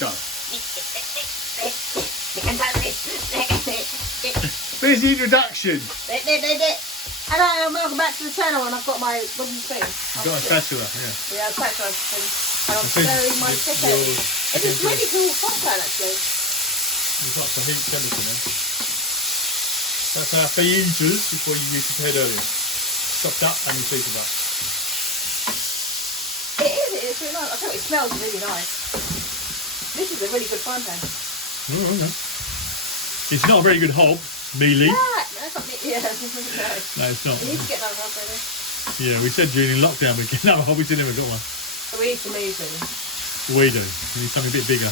Go. Hello, There's the introduction. welcome back to the channel, and I've got my wooden spoon. You've got a spatula, yeah. Yeah, a spatula, and I'm stirring my chicken. It is really cool hot pan, actually. There's lots of heat temperature now. That's our fajitas, which what you prepared earlier. Chopped up and seasoned up. It's really nice. I tell you, it smells really nice. This is a really good frying pan. Oh, okay. It's not a very good hob, mealy. That's not me. Yeah, no, it's not. we need to get another hob, really. Yeah, we said during lockdown we'd get another hob, we still never got one. So we need to move, really. We do. We need something a bit bigger.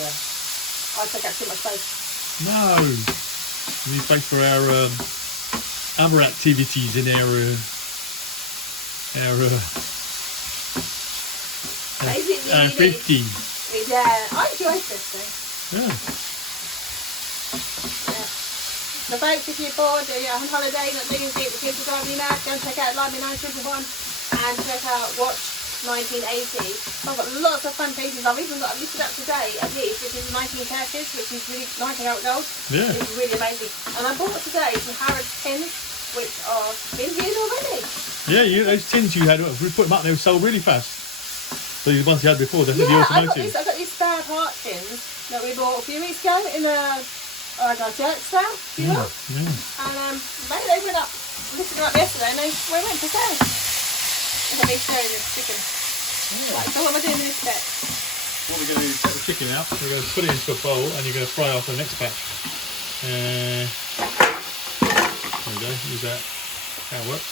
Yeah. I take up too much space. No. We need space for our other activities in our thrifting. Yeah, I enjoy thrifting. Yeah. So folks, if you're bored, you're on holiday, not doing it, the kids are driving you mad, go and check out Limey 911 and check out Watch 1980. I've got lots of fun pieces. I've listed up today at least, which is 1930s, which is really nice to how it goes. Yeah. It's really amazing. And I bought today some Harrods tins, which are in here already. Yeah, those tins you had, we put them up, they were sold really fast. So the ones you had before, they're the automotive. I got these spare part tins that we bought a few weeks ago in a jerk sale, if you will. Yeah. And maybe they went up, listed them up yesterday, and they went for sale. Look at me stirring this chicken. Yeah. Right, so what am I doing in this bit? What we're going to do is take the chicken out, we're going to put it into a bowl, and you're going to fry off the next batch. There we go, use that. That'll work.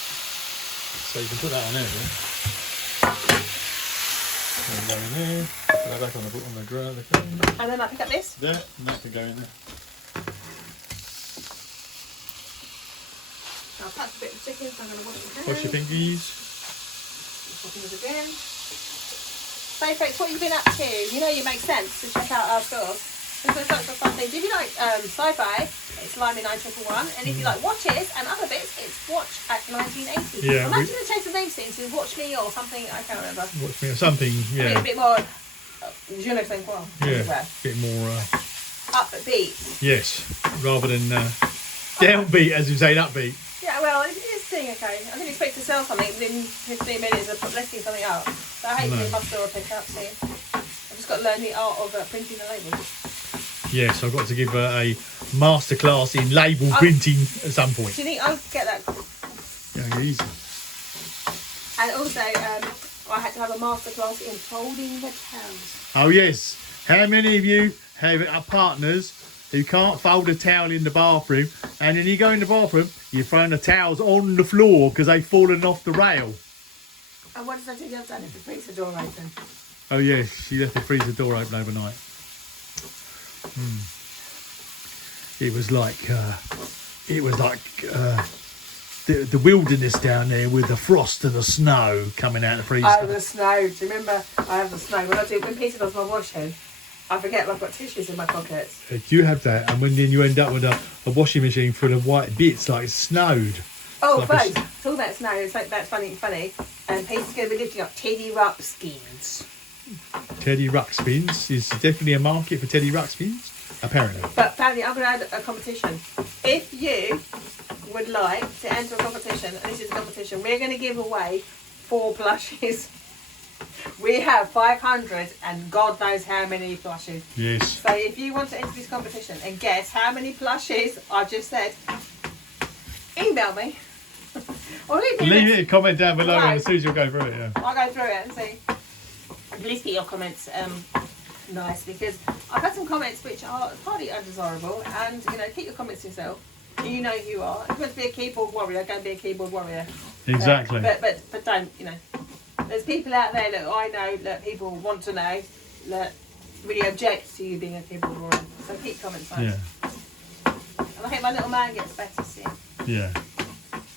So you can put that on there, yeah? Go in there, put that back on the thing. And then I pick up this. There, and that can go in there. I'll touch a bit of chicken, so I'm going to wash my hands. Wash your fingies. Wash my fingers again. So folks, what you've been up to, you know you make sense to check out our stores. There's lots of fun things. If you like sci-fi, it's Limey 911, and if you like watches and other bits, it's Watch at 1980. Yeah, I'm actually going to change the name soon to Watch Me or something, I can't remember. Watch me or something, yeah. A bit more, je ne sais quoi. Yeah, a bit more... upbeat. Yes, rather than downbeat, as you say, upbeat. Yeah, well, it's doing okay. I didn't expect to sell something within 15 minutes of listing something up. So hopefully my store will pick up soon. I've just got to learn the art of printing the labels. Yes, I've got to give a masterclass in label printing at some point. Do you think I'll get that? Yeah, easy. And also, I had to have a masterclass in folding the towels. Oh yes, how many of you have partners who can't fold a towel in the bathroom, and then you go in the bathroom, you're throwing the towels on the floor because they've fallen off the rail? And what does I do the other time if the freezer door open? Oh yes, she left the freezer door open overnight. It was like the wilderness down there with the frost and the snow coming out of the freezer. Oh, the snow. Do you remember? I have the snow. When Peter does my washing, I forget I've got tissues in my pockets. You have that, and then you end up with a washing machine full of white bits like it's snowed. Oh, like folks, talk about snow. It's like that's funny. And Peter's going to be lifting up Teddy Ruxpins. Teddy Ruxpins is definitely a market for Teddy Ruxpins, apparently. But apparently, I'm going to add a competition. If you would like to enter a competition, and this is a competition, we're going to give away 4 plushies. We have 500 and God knows how many plushies. Yes. So if you want to enter this competition and guess how many plushies I just said, email me. Or leave it a comment down below, and as soon as you'll go through it, yeah. I'll go through it and see. Please keep your comments nice, because I've had some comments which are partly undesirable, and keep your comments to yourself. You know who you are. If you want to be a keyboard warrior, go and be a keyboard warrior. Exactly. But don't, there's people out there that I know that people want to know that really object to you being a keyboard warrior. So keep comments nice. Yeah. And I think my little man gets better soon. Yeah.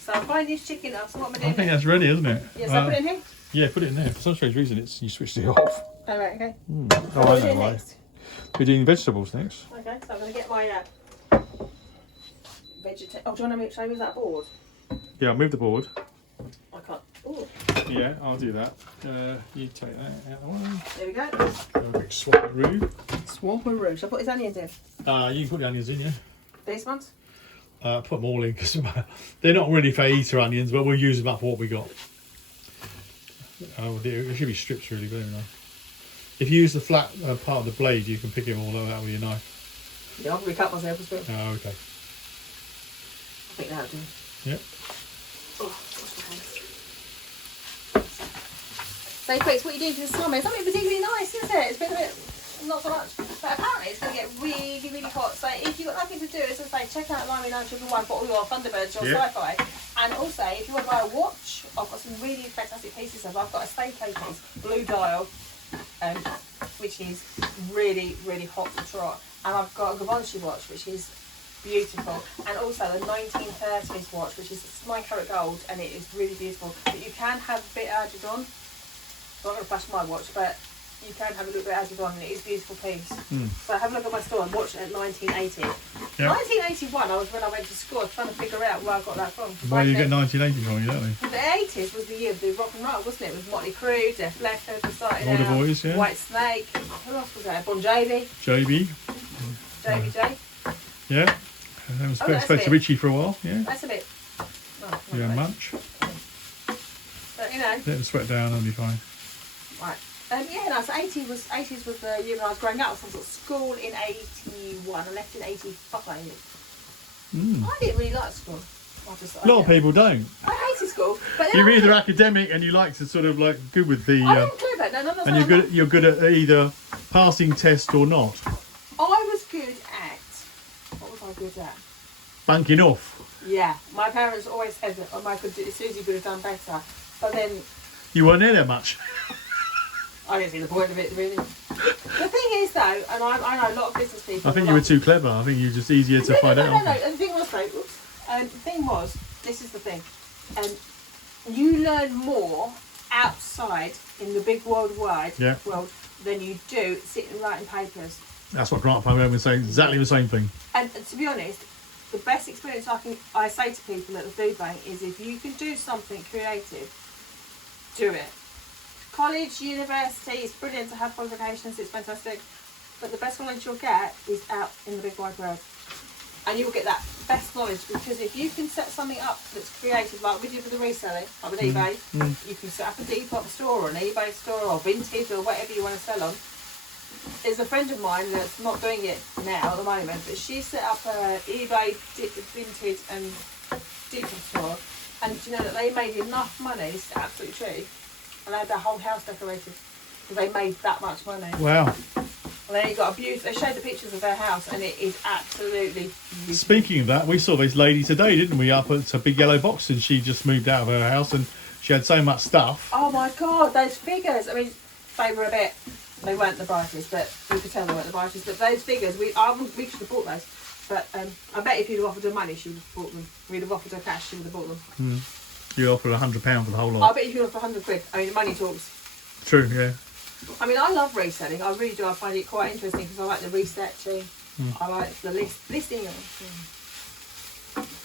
So I'll find his chicken up. So what am I doing? I think that's ready, isn't it? Yes, I put it in here? Yeah, put it in there. For some strange reason, you switched it off. Oh, right, okay. Oh, I know why. We're doing vegetables next. Okay, so I'm going to get my vegetable. Oh, do you want to show me that board? Yeah, I'll move the board. I can't. Ooh. Yeah, I'll do that. You take that out of the way. There we go. Have a big swap through. Small or roux? Shall I put his onions in? You can put the onions in, yeah. These ones? Put them all in because they're not really fajita onions, but we'll use them up for what we got. It should be strips really, but anyway. If you use the flat part of the blade, you can pick them all out with your knife. Yeah, I'll probably cut myself as well. Oh, okay. I think that'll do. Yep. Oh, wash my hands. So, Chris, what are you doing for the summer? It's not been particularly nice, is it? It's been a bit, not so much. But apparently it's going to get really, really hot. So if you've got nothing to do, as I say, check out Limey 911 for all your Thunderbirds, your sci-fi. And also, if you want to buy a watch, I've got some really fantastic pieces of. I've got a staycation piece, blue dial, which is really, really hot to trot. And I've got a Givenchy watch, which is beautiful. And also the 1930s watch, which is 9 karat gold, and it is really beautiful. But you can have a bit added on. I'm not going to flash my watch, but you can have a little bit added on, and it is a beautiful piece. So have a look at my store and watch it at 1980. Yep. 1981, I was when I went to school trying to figure out where I got that from. Why do you get 1980 from, exactly? The 80s was the year of the rock and roll, wasn't it? With Motley Crue, Def Leppard, starting All the out, boys, yeah. White Snake, who else was there? Bon Jovi. JBJ. Yeah. That was Special Richie for a while, yeah. That's a bit. Oh, yeah, much. But you know. Let them sweat down, I'll be fine. Right. Yeah, no, so 80s was the year when I was growing up. So I was at school in 81. I left in 85. I didn't really like school. A lot of people don't. I hated school. But you're either academic and you like to sort of like good with the. I'm clever. No, and you're good at either passing tests or not. I was good at. What was I good at? Bunking off. Yeah, my parents always said that Susie could have done better, but then. You weren't there that much. I didn't see the point of it, really. The thing is, though, and I know a lot of business people. I think you were too clever. I think you were just easier to find out. No. And the thing was, though, the thing was, this is the thing, you learn more outside in the big worldwide world than you do sitting and writing papers. That's what Grant Payne was saying. Exactly the same thing. And to be honest, the best experience I say to people at the food bank is if you can do something creative, do it. College, university, it's brilliant to have qualifications, it's fantastic, but the best knowledge you'll get is out in the big wide world. And you'll get that best knowledge, because if you can set something up that's creative, like we did with the reselling, like with eBay, you can set up a Depop store or an eBay store or vintage or whatever you want to sell on. There's a friend of mine that's not doing it now at the moment, but she set up a eBay vintage and Depop store, and you know that they made enough money, it's absolutely true. And they had their whole house decorated because they made that much money. Wow. And then it got abused. They showed the pictures of their house and it is absolutely beautiful. Speaking of that, we saw this lady today, didn't we? Up at a big yellow box, and she just moved out of her house and she had so much stuff. Oh my God, those figures. I mean, they weren't the brightest, but you could tell they weren't the brightest. But those figures, we should have bought those. But I bet if you'd have offered her money, she would have bought them. We'd have offered her cash, she would have bought them. You offered £100 for the whole lot. I bet you could offer £100. I mean, money talks. True, yeah. I mean, I love reselling. I really do. I find it quite interesting because I like the researching. I like the listing.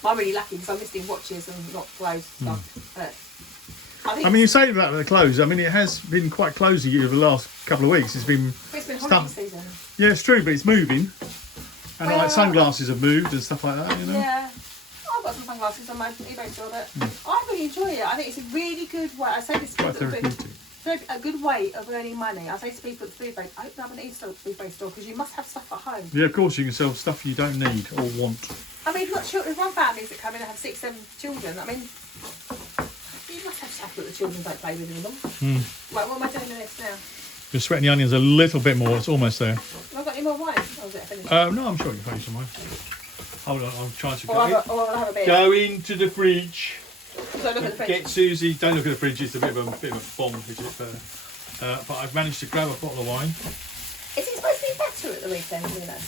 I'm really lucky because I'm listing watches and not clothes stuff. But I mean, you say about the clothes. I mean, it has been quite closey over the last couple of weeks. It's been holiday season. Yeah, it's true, but it's moving. And like sunglasses have moved and stuff like that, you know? Yeah. I've got some sunglasses on my eBay store, but I really enjoy it. I think it's a really good way. I say this quite therapeutic. A good way of earning money. I say to people at the food bank, open up an eBay store because you must have stuff at home. Yeah, of course, you can sell stuff you don't need or want. I mean, if you've got children, one families that come in and have 6, 7 children, I mean, you must have stuff that the children don't play with anymore. Right, what am I doing next now? You're sweating the onions a little bit more. It's almost there. Have I got any more wine? Or is it finished? No, I'm sure you can finish some wine. Hold on, I'm trying to I'll have a beer. go into the fridge. Don't look at the fridge. Get Susie. Don't look at the fridge. It's a bit of a bomb, which is better. But I've managed to grab a bottle of wine. Is it supposed to be better at the weekend, you know?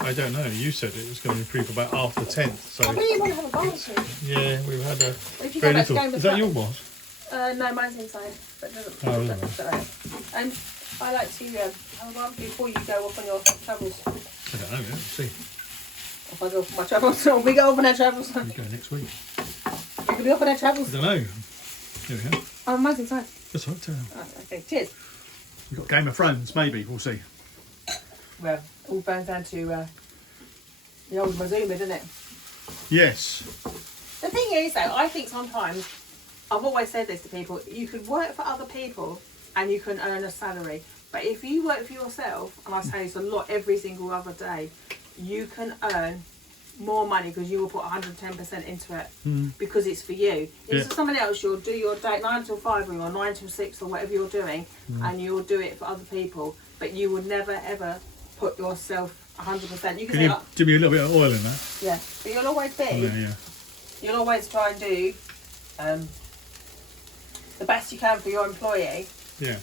I don't know. You said it was going to improve about after 10th. So I really want to have a barbecue. yeah, we've had a very little. Is that your boss? No, mine's inside. But it doesn't. And I like to have a barbecue before you go off on your travels. I don't know. Yeah, we'll see. If I go off on my travels, or we go off on our travels. We go next week. You can be off on our travels. I don't know. Here we go. Oh, mine's inside. That's right. Oh, okay, cheers. We've got Game of Thrones, maybe. We'll see. Well, it all burns down to the old Mazuma, doesn't it? Yes. The thing is, though, I think sometimes, I've always said this to people, you could work for other people and you can earn a salary. But if you work for yourself, and I say this a lot every single other day, you can earn more money because you will put 110% into it because it's for you. If it's for someone else, you'll do your day 9 till 5 or 9 till 6 or whatever you're doing, and you'll do it for other people. But you will never ever put yourself 100%. You Can you give me a little bit of oil in that? Yeah, but you'll always be. Yeah. You'll always try and do the best you can for your employee. Yeah.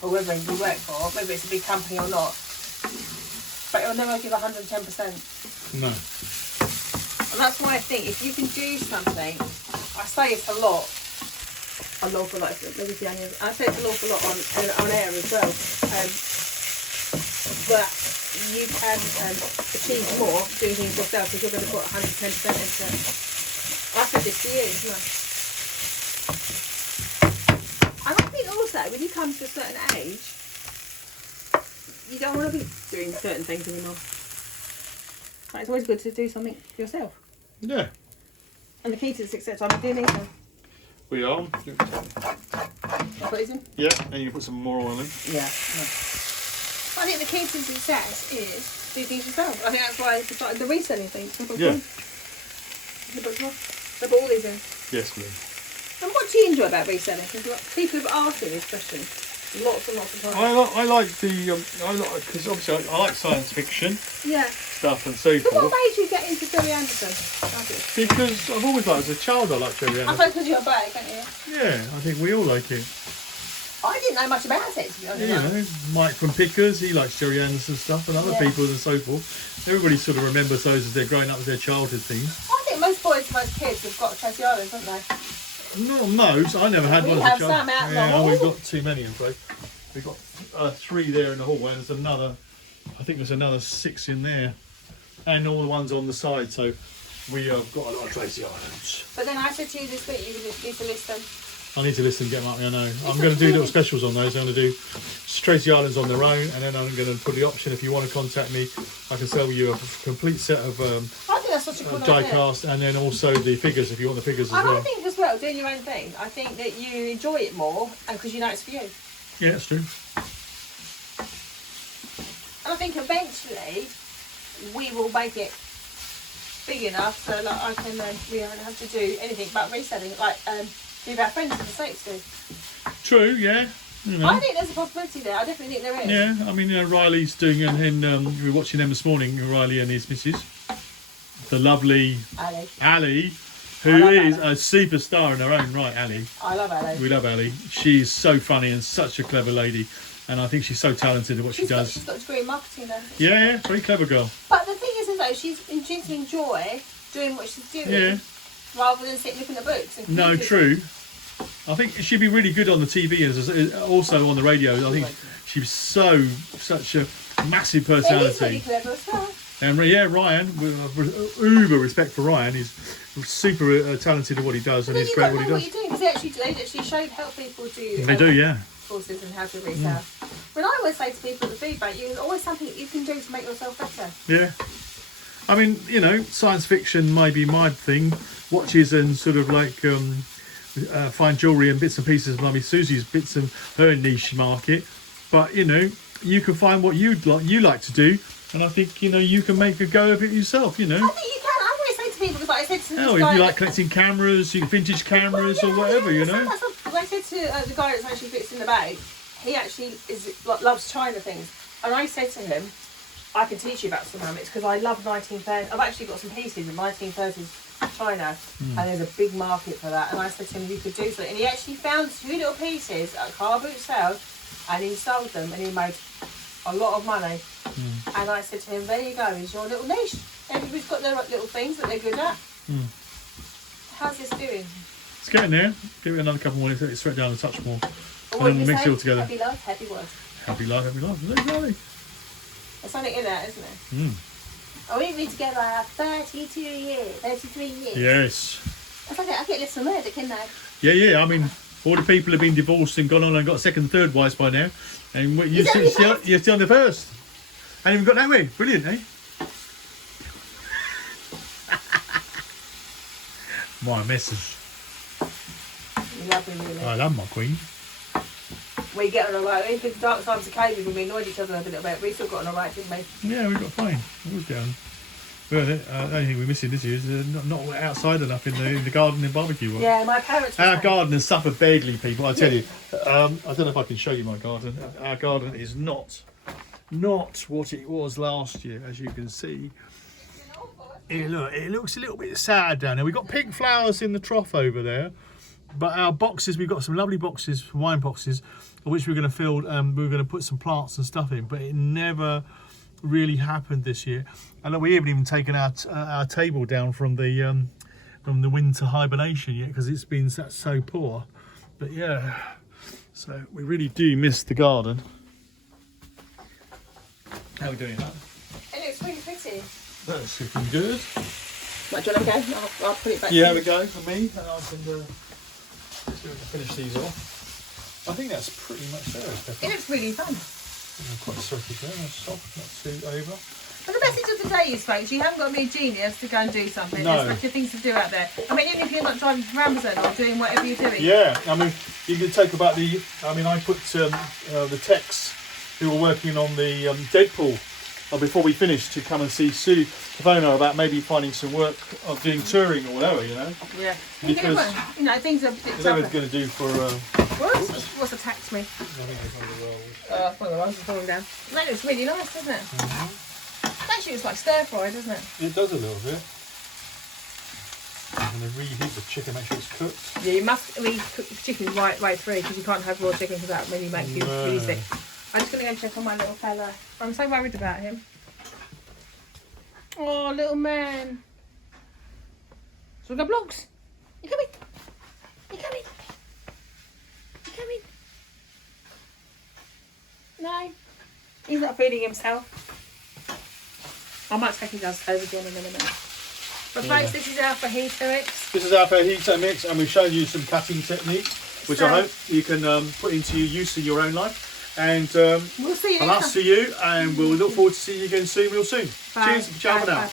Or whether you work for, whether it's a big company or not. But it'll never give 110%. No. And that's why I think if you can do something, I say it's an awful lot, maybe the onions. I say it's an awful lot on air as well. But you can achieve more doing things yourself because you're going to put 110% into it. I said this to you, didn't I? And I think also when you come to a certain age, you don't want to be doing certain things anymore. Like, it's always good to do something yourself. Yeah. And the key to success, I'm doing these. We are. Put these in? Yeah, and you put some more oil in. Yeah. I think the key to success is do things yourself. I think that's why I started the reselling thing. Yeah. They put all these in. Yes, please. And what do you enjoy about reselling? Because people have asked me this question lots and lots of times. I like because obviously I like science fiction stuff and so But what forth. made you get into Jerry Anderson? Because I've always liked, as a child I liked Jerry I Anderson. suppose because you're a bird, can't you? Yeah, I think we all like it. I didn't know much about it, to be honest. You know, Mike from Pickers, he likes Jerry Anderson stuff, and other people and so forth. Everybody sort of remembers those as they're growing up as their childhood things. I think most boys and most kids have got Tracy Islands, haven't they? Not most. I never had We one as a have child. some out in the hall. We've got too many, I'm afraid. We've got 3 there in the hallway, and there's another. I think there's another 6 in there, and all the ones on the side. So we have got a lot of Tracy Islands. But then I said to you this week, you need to list them. I need to listen and get them up. I know. I'm going to do little specials on those. I'm going to do Tracy Islands on their own, and then I'm going to put the option, if you want to contact me, I can sell you a complete set of I think that's such a good die idea. cast, and then also the figures if you want the figures as And well. I think as well, doing your own thing, I think that you enjoy it more, and because you know it's for you. Yeah, that's true. And I think eventually we will make it big enough so like I can we don't have to do anything but reselling, like do our friends in the States do. True, yeah. You know. I think there's a possibility there. I definitely think there is. Yeah, I mean, Riley's doing, and we were watching them this morning, Riley and his missus, the lovely Ali, who is a superstar in her own right, Ali. I love Ali. We love Ali. She's so funny and such a clever lady, and I think she's so talented at what she does. She's got a degree in marketing though. Yeah, very clever girl. But the thing is though, she seems to enjoy doing what she's doing rather than sitting looking at books. And No, true. I think she'd be really good on the TV and also on the radio. I think she's such a massive personality. He's really clever as well. And Ryan, uber respect for Ryan. He's super talented at what he does, and he's great at what he does. What you're doing, because they actually help people do. They do, yeah. Courses and how to resell. But I always say to people at the feedback, there's always something you can do to make yourself better. Yeah. I mean, science fiction might be my thing. Watches and sort of like fine jewellery and bits and pieces might be Susie's bits of her niche market. But you can find what you like to do, and I think you can make a go of it yourself. I think you can. I always say to people, because I said to this if guy, you like collecting cameras, vintage cameras or whatever, I said to the guy that actually fits in the bag, he actually loves China things, and I said to him, I can teach you about ceramics because I love 1930s. I've actually got some pieces of 1930s China, and there's a big market for that. And I said to him, you could do something, and he actually found 2 little pieces at a car boot sale, and he sold them, and he made a lot of money. And I said to him, there you go, is your little niche. Everybody's got their little things that they're good at. How's this doing? It's getting there. Give it another couple more minutes, let it sweat down a touch more. Or And then we'll mix it all together. Happy life, happy work. Happy life, happy life. Exactly. There's something in that, isn't there? Oh, we've been together 32 years, 33 years. Yes. I get this from there, can I? Yeah. I mean, all the people have been divorced and gone on and got second, third wives by now, and you're still on the first. And you've got that way. Brilliant, eh? My missus. Lovely, really. I love my queen. We get on alright. Even the dark times of COVID when we annoyed each other a little bit, we still got on alright, didn't we? Yeah, we got fine. We was down. Well, the only thing we're missing this year is not outside enough in the garden and barbecue. Work. Yeah, my parents. Our garden has suffered badly, people. I tell you. I don't know if I can show you my garden. Our garden is not what it was last year, as you can see. It looks a little bit sad down there. We've got pink flowers in the trough over there, but our boxes, we've got some lovely boxes, wine boxes, which we're going to fill. We're going to put some plants and stuff in, but it never really happened this year. And we haven't even taken our table down from the winter hibernation yet, because it's been so poor. But yeah, so we really do miss the garden. How are we doing that? It looks really pretty. That's looking good. Right, do you want to go? I'll put it back. Yeah, we go for me, and I can finish these off. I think that's pretty much there. It looks really fun. Quite soft there, soft, not too over. But the message of the day is, folks, you haven't got to be a genius to go and do something. No. There's plenty of things to do out there. I mean, even if you're not driving for Amazon or doing whatever you're doing. Yeah, I mean, you can take about the. I mean, I put the techs who were working on the Deadpool before we finished to come and see Sue Favona about maybe finding some work of doing touring or whatever, you know. Yeah. Because you know, things are a bit what tougher. it's going to do for. What's attacked me? I think it's one of the rolls. One of the ones that's falling down. That looks really nice, doesn't it? Mm-hmm. Actually, it's like stir fry, doesn't it? It does a little bit. I'm going to reheat the chicken, make sure it's cooked. Yeah, you must cook the chicken right through, because you can't have raw chicken, because that will really make you really sick. I'm just going to go check on my little fella. I'm so worried about him. Oh, little man. So we got blocks. You coming? You coming? You coming? No. He's not feeding himself. I might expect he does overjoin in a minute. But folks, this is our fajita mix. This is our fajita mix, and we've shown you some cutting techniques, which I hope you can put into use in your own life. And we'll see you and next us see you, and we'll look forward to seeing you again soon, real soon. Bye. Cheers, ciao for now. Bye.